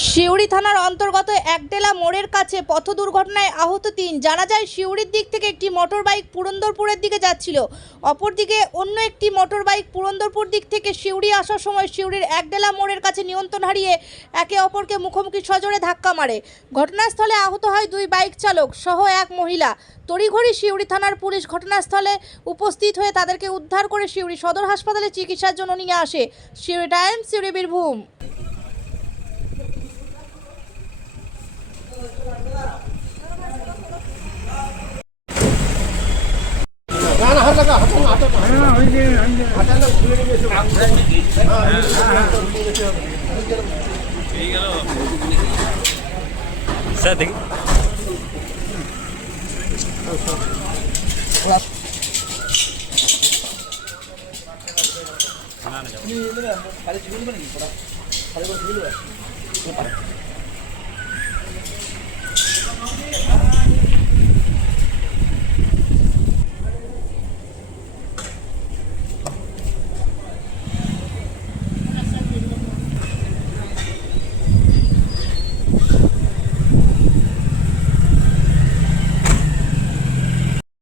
সিউড়ি থানার অন্তর্গত একডেলা মোড়ের কাছে পথ দুর্ঘটনায় আহত ৩। জানা যায় সিউড়ির দিক থেকে একটি মোটর বাইক পুরন্দরপুরের দিকে যাচ্ছিল। অপরদিকে অন্য একটি মোটর বাইক পুরন্দরপুর দিক থেকে সিউড়ি আসার সময় সিউড়ির একডেলা মোড়ের কাছে নিয়ন্ত্রণ হারিয়ে একে অপরকে মুখোমুখি সজোরে ধাক্কা মারে। ঘটনাস্থলে আহত হয় ২ বাইক চালক সহ এক মহিলা। তড়িঘড়ি সিউড়ি থানার পুলিশ ঘটনাস্থলে উপস্থিত হয়ে তাদেরকে উদ্ধার করে সিউড়ি সদর হাসপাতালে চিকিৎসার জন্য নিয়ে আসে। সিউড়ি টাইমস, সিউড়ি বীরভূম। স্যার দেখি